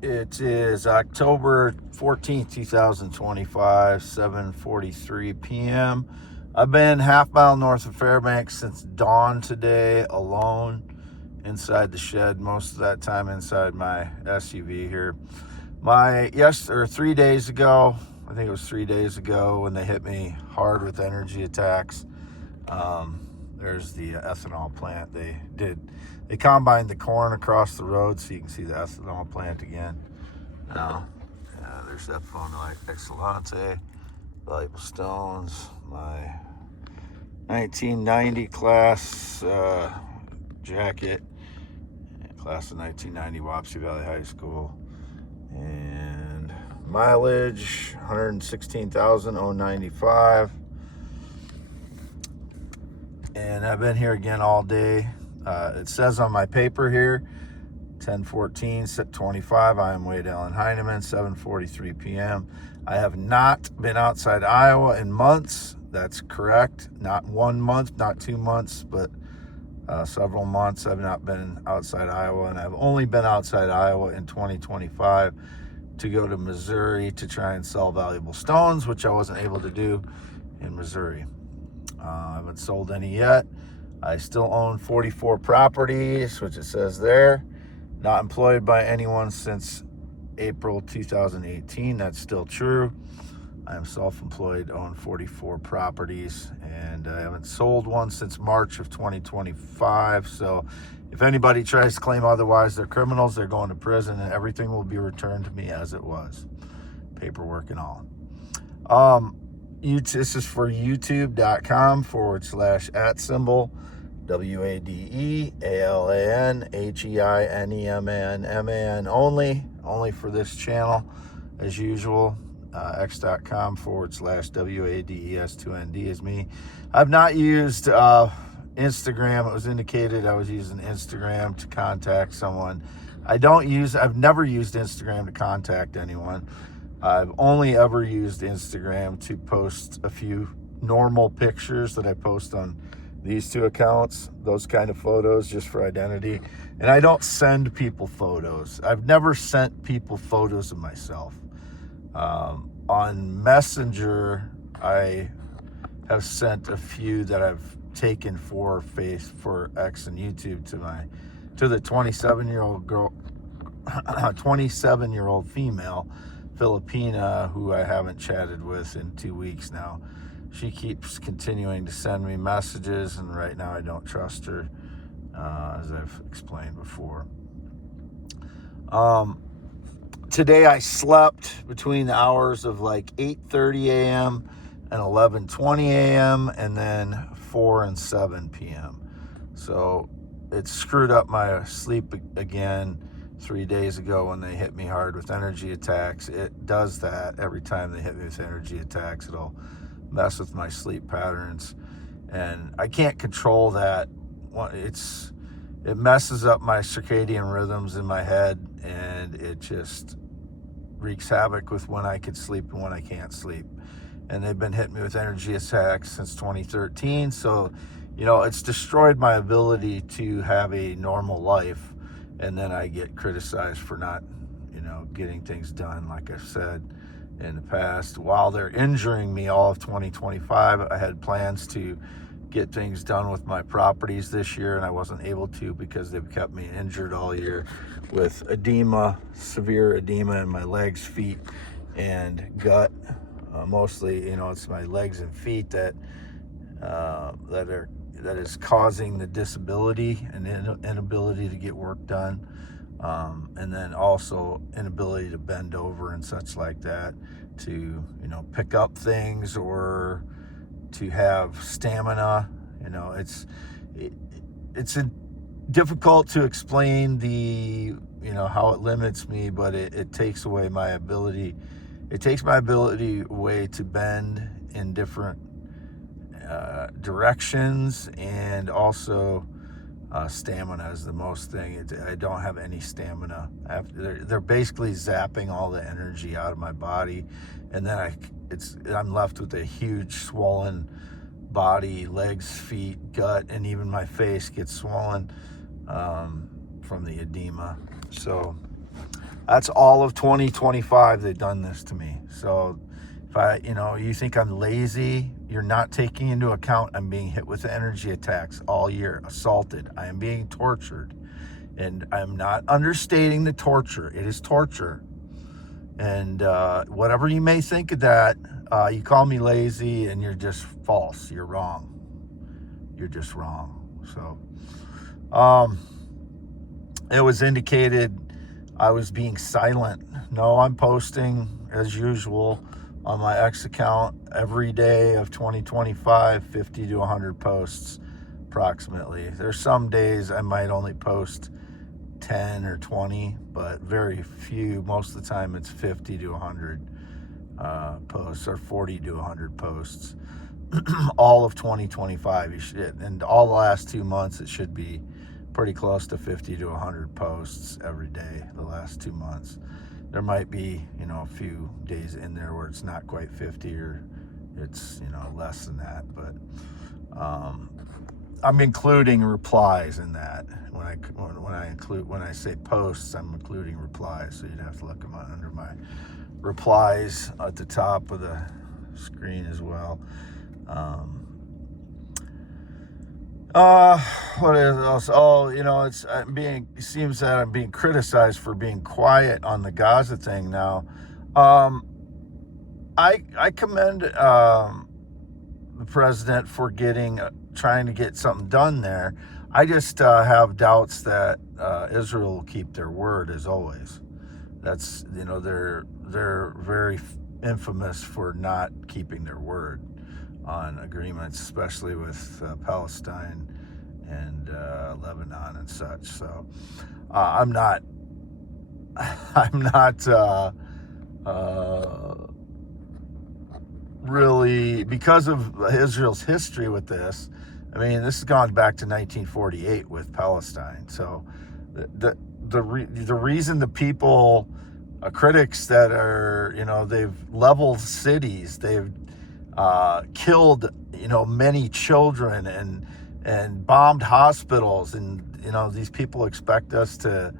It is October 14th, 2025, 7:43 p.m. I've been half mile north of Fairbank since dawn today, alone inside the shed, most of that time inside my SUV here. 3 days ago, I think it was 3 days ago, when they hit me hard with energy attacks. There's the ethanol plant. They combined the corn across the road, so you can see the ethanol plant again. Now, there's that phone light. Excellente, valuable stones, my 1990 class jacket, class of 1990, Wapsie Valley High School, and mileage 116,095. And I've been here again all day. It says on my paper here, 10/14/25, I am Wade Allen Heineman, 7:43 p.m. I have not been outside Iowa in months. That's correct. Not 1 month, not 2 months, but several months I've not been outside Iowa. And I've only been outside Iowa in 2025 to go to Missouri to try and sell valuable stones, which I wasn't able to do in Missouri. I haven't sold any yet. I still own 44 properties, which it says there. Not employed by anyone since April 2018. That's still true. I am self-employed, own 44 properties, and I haven't sold one since March of 2025. So if anybody tries to claim otherwise, they're criminals. They're going to prison, and everything will be returned to me as it was, paperwork and all. This is for youtube.com/@ WADEALANHEINEMAN only for this channel, as usual. X.com/WADES2ND is me. I've not used Instagram. It was indicated I was using Instagram to contact someone. I've never used Instagram to contact anyone. I've only ever used Instagram to post a few normal pictures that I post on these two accounts, those kind of photos just for identity. And I don't send people photos. I've never sent people photos of myself. On Messenger, I have sent a few that I've taken for X and YouTube to the 27-year-old girl, 27-year-old female Filipina, who I haven't chatted with in 2 weeks now. She keeps continuing to send me messages, and right now I don't trust her, as I've explained before. Today I slept between the hours of like 8:30 a.m. and 11:20 a.m. and then 4 and 7 p.m. So it screwed up my sleep again 3 days ago when they hit me hard with energy attacks. It does that every time they hit me with energy attacks. It'll mess with my sleep patterns, and I can't control that. It messes up my circadian rhythms in my head, and it just wreaks havoc with when I could sleep and when I can't sleep. And they've been hitting me with energy attacks since 2013, so it's destroyed my ability to have a normal life. And then I get criticized for not getting things done, like I've said in the past. While they're injuring me all of 2025, I had plans to get things done with my properties this year, and I wasn't able to because they've kept me injured all year with edema, severe edema in my legs, feet, and gut. Mostly, it's my legs and feet that is causing the disability and inability to get work done, and then also inability to bend over and such like that, to pick up things or to have stamina. It's difficult to explain how it limits me, but it takes away my ability. It takes my ability away to bend in different directions, and also stamina is the most thing. I don't have any stamina. They're basically zapping all the energy out of my body, and then I'm left with a huge swollen body, legs, feet, gut, and even my face gets swollen from the edema. So That's all of 2025 they've done this to me. So if you think I'm lazy, you're not taking into account I'm being hit with energy attacks all year, assaulted. I am being tortured. And I'm not understating the torture. It is torture. And whatever you may think of that, you call me lazy and you're just false. You're wrong. You're just wrong. So it was indicated I was being silent. No, I'm posting as usual on my X account every day of 2025, 50 to 100 posts approximately. There's some days I might only post 10 or 20, but very few. Most of the time it's 50 to 100 posts, or 40 to 100 posts. All of 2025, you should, and all the last 2 months, it should be pretty close to 50 to 100 posts every day the last 2 months. There might be, a few days in there where it's not quite 50, or it's, less than that, but I'm including replies in that. When I say posts, I'm including replies. So you'd have to look them under my replies at the top of the screen as well. What else? It seems that I'm being criticized for being quiet on the Gaza thing now. I commend the president for trying to get something done there. I just have doubts that Israel will keep their word, as always. That's, they're very infamous for not keeping their word on agreements, especially with Palestine and Lebanon and such. So I'm not really, because of Israel's history with this. I mean, this has gone back to 1948 with Palestine. So the reason the people, critics that are, they've leveled cities, they've killed, many children and bombed hospitals, and these people expect us to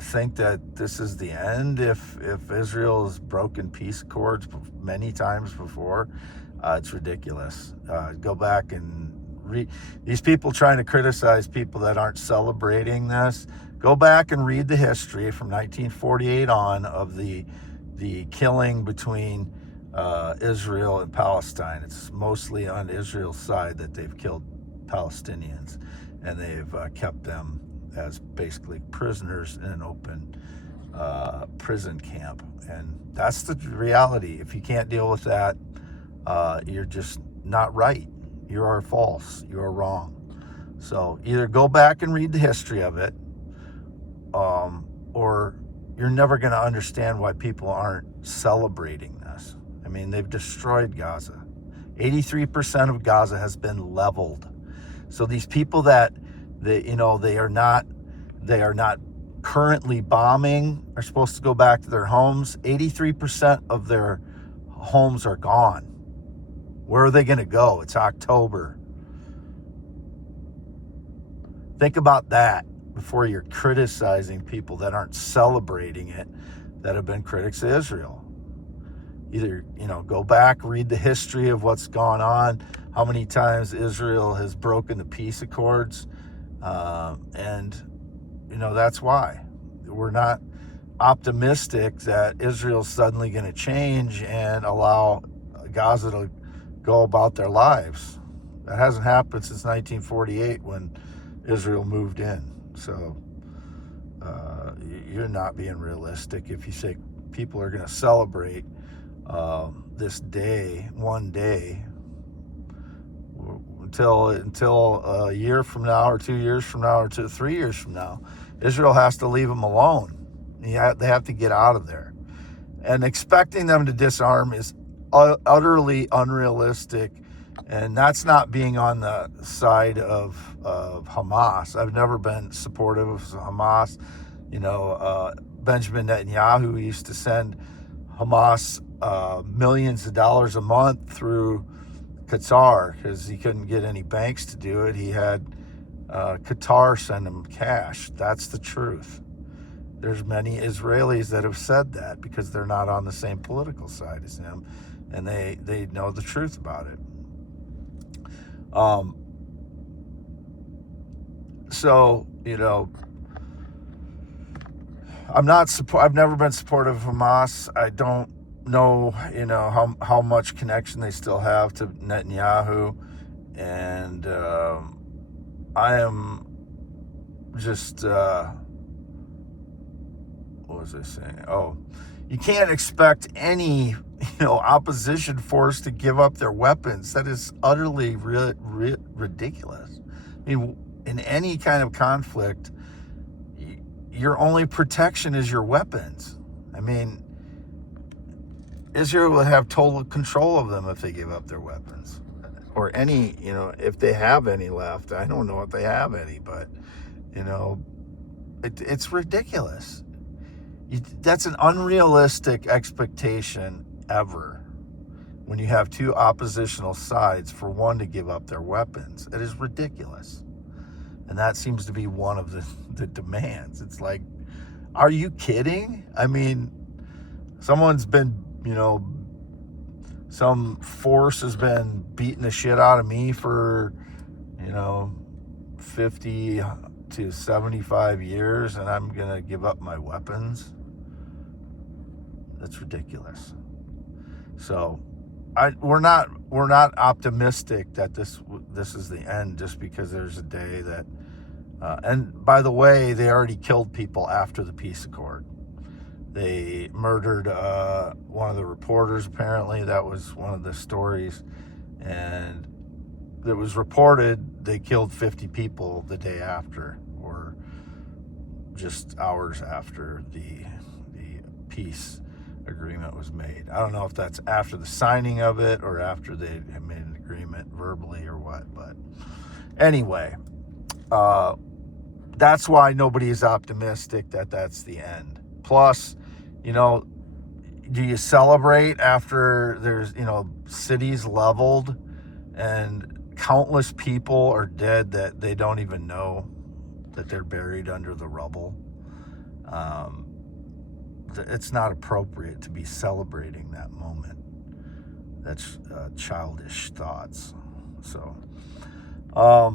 think that this is the end if Israel has broken peace accords many times before. It's ridiculous. Go back and read these people trying to criticize people that aren't celebrating this. Go back and read the history from 1948 on of the killing between Israel and Palestine. It's mostly on Israel's side that they've killed Palestinians, and they've kept them as basically prisoners in an open prison camp. And that's the reality. If you can't deal with that, you're just not right. You are false. You are wrong. So either go back and read the history of it, or you're never going to understand why people aren't celebrating this. I mean, they've destroyed Gaza. 83% of Gaza has been leveled. So these people that they are not currently bombing are supposed to go back to their homes. 83% of their homes are gone. Where are they going to go? It's October. Think about that before you're criticizing people that aren't celebrating it, that have been critics of Israel. Either, go back, read the history of what's gone on, how many times Israel has broken the peace accords, and that's why. We're not optimistic that Israel's suddenly going to change and allow Gaza to go about their lives. That hasn't happened since 1948 when Israel moved in. So you're not being realistic if you say people are going to celebrate this day, one day, until a year from now, or 2 years from now, or 3 years from now. Israel has to leave them alone. They have to get out of there. And expecting them to disarm is utterly unrealistic. And that's not being on the side of Hamas. I've never been supportive of Hamas. Benjamin Netanyahu used to send Hamas millions of dollars a month through Qatar because he couldn't get any banks to do it. He had Qatar send him cash. That's the truth. there's many Israelis that have said that because they're not on the same political side as him, and they know the truth about it. So, I've never been supportive of Hamas. I don't know, how much connection they still have to Netanyahu. And I am just, what was I saying? Oh, you can't expect any, opposition force to give up their weapons. That is utterly ridiculous. I mean, in any kind of conflict, your only protection is your weapons. I mean, Israel will have total control of them if they give up their weapons. Or any, if they have any left. I don't know if they have any, but, it's ridiculous. That's an unrealistic expectation ever when you have two oppositional sides for one to give up their weapons. It is ridiculous. And that seems to be one of the demands. It's like, are you kidding? I mean, someone's been, some force has been beating the shit out of me for, 50 to 75 years, and I'm going to give up my weapons? That's ridiculous. So we're not optimistic that this is the end just because there's a day that and by the way, they already killed people after the peace accord. They murdered one of the reporters, apparently. That was one of the stories. And it was reported they killed 50 people the day after, or just hours after the peace agreement was made. I don't know if that's after the signing of it or after they had made an agreement verbally or what. But anyway, that's why nobody is optimistic that that's the end. Plus, do you celebrate after there's, cities leveled and countless people are dead that they don't even know that they're buried under the rubble? It's not appropriate to be celebrating that moment. That's childish thoughts. So, I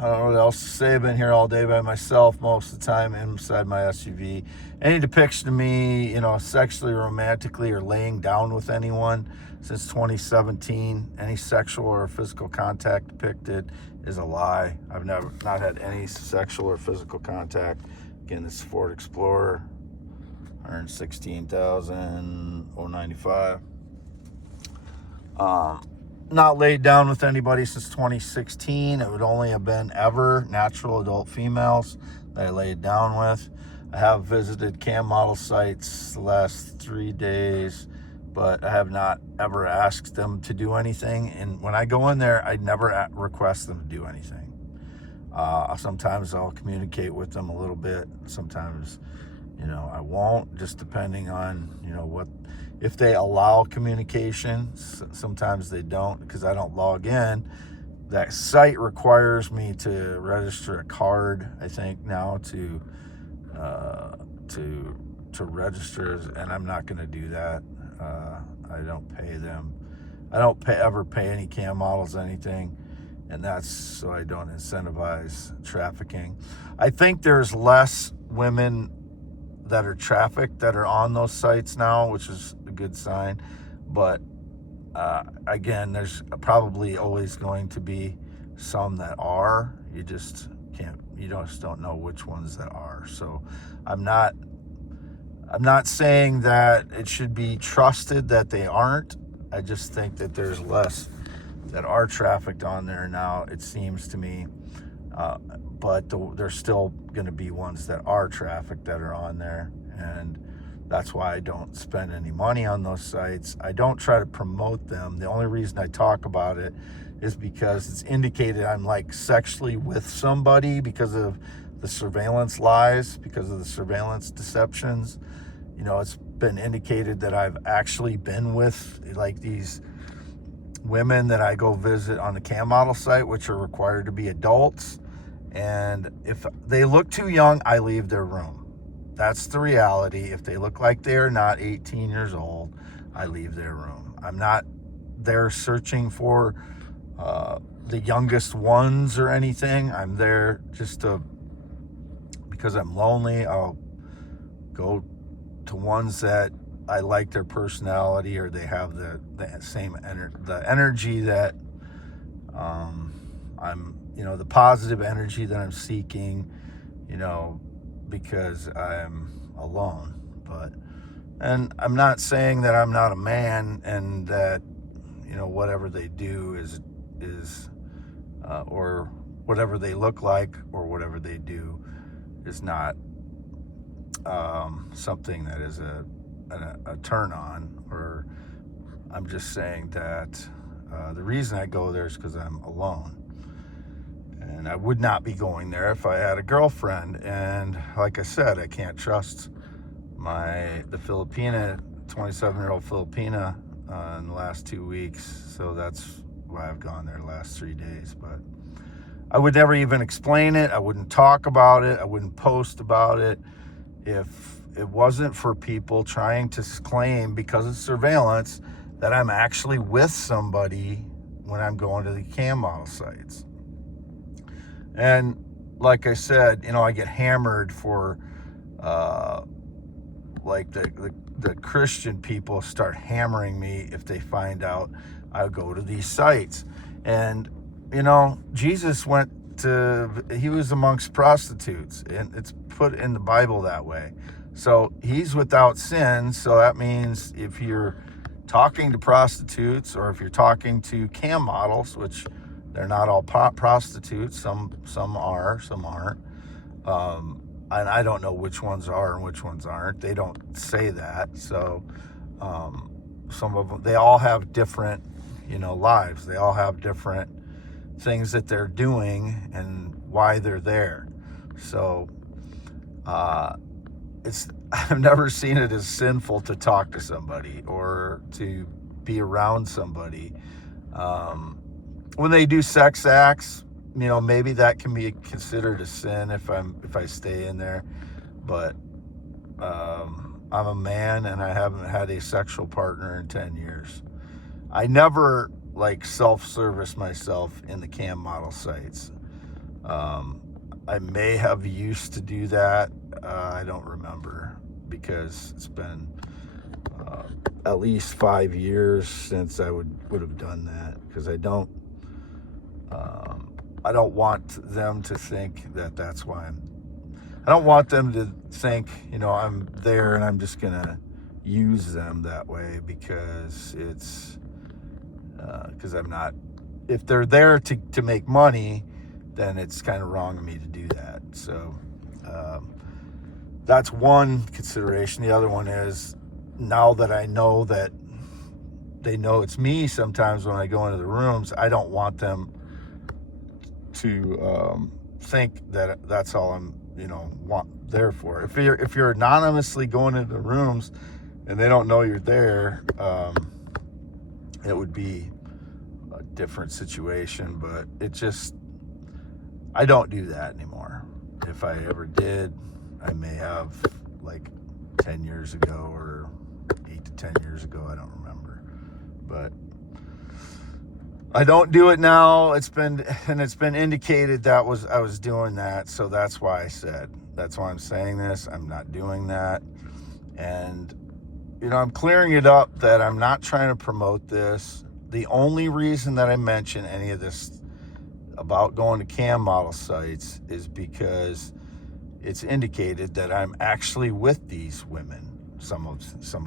don't know what else to say. I've been here all day by myself most of the time inside my SUV. Any depiction of me, sexually, romantically, or laying down with anyone since 2017, any sexual or physical contact depicted is a lie. I've not had any sexual or physical contact. Again, this is Ford Explorer, $116,095. Not laid down with anybody since 2016. It would only have been ever natural adult females that I laid down with. I have visited cam model sites the last 3 days, but I have not ever asked them to do anything. And when I go in there, I never request them to do anything. Sometimes I'll communicate with them a little bit. Sometimes, I won't, just depending on, if they allow communication. Sometimes they don't, because I don't log in. That site requires me to register a card, I think, now to register, and I'm not going to do that. I don't pay them. I don't ever pay any cam models anything, and that's so I don't incentivize trafficking. I think there's less women that are trafficked that are on those sites now, which is a good sign. But again, there's probably always going to be some that are. You just don't know which ones that are. So I'm not saying that it should be trusted that they aren't. I just think that there's less that are trafficked on there now, it seems to me. But there's still going to be ones that are trafficked that are on there. And that's why I don't spend any money on those sites. I don't try to promote them. The only reason I talk about it is because it's indicated I'm like sexually with somebody because of the surveillance lies, because of the surveillance deceptions. It's been indicated that I've actually been with like these women that I go visit on the cam model site, which are required to be adults. And if they look too young, I leave their room. That's the reality. If they look like they are not 18 years old, I leave their room. I'm not there searching for the youngest ones or anything. I'm there just because I'm lonely. I'll go to ones that I like their personality, or they have the same energy that I'm, the positive energy that I'm seeking, because I'm alone. And I'm not saying that I'm not a man and that, whatever they do is or whatever they look like or whatever they do is not something that is a turn on. Or I'm just saying that the reason I go there is because I'm alone. And I would not be going there if I had a girlfriend. And like I said, I can't trust the Filipina, 27-year-old Filipina, in the last 2 weeks. So that's why I've gone there the last 3 days. But I would never even explain it. I wouldn't talk about it. I wouldn't post about it if it wasn't for people trying to claim, because of surveillance, that I'm actually with somebody when I'm going to the cam model sites. And like I said, I get hammered for like the Christian people start hammering me if they find out I go to these sites. And Jesus he was amongst prostitutes, and it's put in the Bible that way. So he's without sin. So that means if you're talking to prostitutes, or if you're talking to cam models, which they're not all prostitutes, some are, some aren't, and I don't know which ones are and which ones aren't. They don't say that. So some of them, they all have different lives. They all have different things that they're doing and why they're there. So I've never seen it as sinful to talk to somebody or to be around somebody. When they do sex acts, maybe that can be considered a sin if I stay in there. But I'm a man and I haven't had a sexual partner in 10 years. I never self-service myself in the cam model sites. I may have used to do that. I don't remember, because it's been at least 5 years since I would have done that, because I don't want them to think that that's why I don't want them to think, I'm there and I'm just gonna use them that way, because I'm not. If they're there to make money, then it's kind of wrong of me to do that. So that's one consideration. The other one is, now that I know that they know it's me sometimes when I go into the rooms, I don't want them to think that that's all I'm there for. If you're anonymously going into the rooms and they don't know you're there, it would be a different situation. But I don't do that anymore. If I ever did, I may have 10 years ago or 8 to 10 years ago. I don't remember, but I don't do it now. It's been indicated that I was doing that. So that's why I'm saying this. I'm not doing that. And, I'm clearing it up that I'm not trying to promote this. The only reason that I mention any of this about going to cam model sites is because it's indicated that I'm actually with these women some of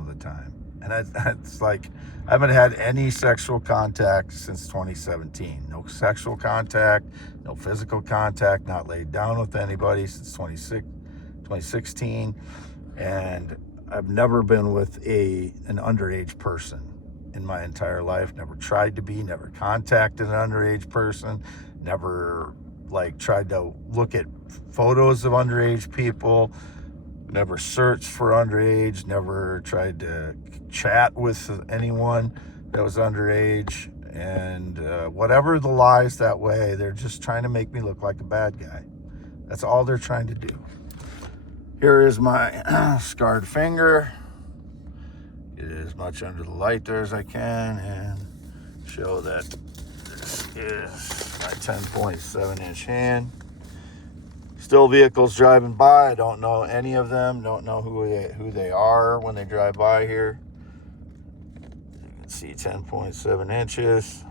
the time. And it's I haven't had any sexual contact since 2017. No sexual contact, no physical contact, not laid down with anybody since 2016. And I've never been with an underage person in my entire life. Never tried to be, never contacted an underage person, never tried to look at photos of underage people, never searched for underage, never tried to chat with anyone that was underage. And whatever the lies that way, they're just trying to make me look like a bad guy. That's all they're trying to do. Here is my scarred finger. Get it as much under the light there as I can and show that this is my 10.7-inch hand. Still vehicles driving by. I don't know any of them. Don't know who they are when they drive by here. You can see 10.7 inches.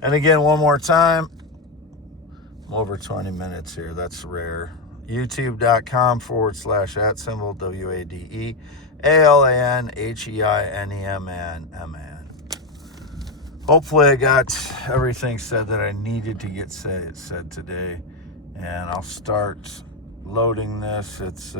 And again, one more time. I'm over 20 minutes here. That's rare. youtube.com/@WADEALANHEINEMAN. Hopefully I got everything said that I needed to get said today. And I'll start loading this. It's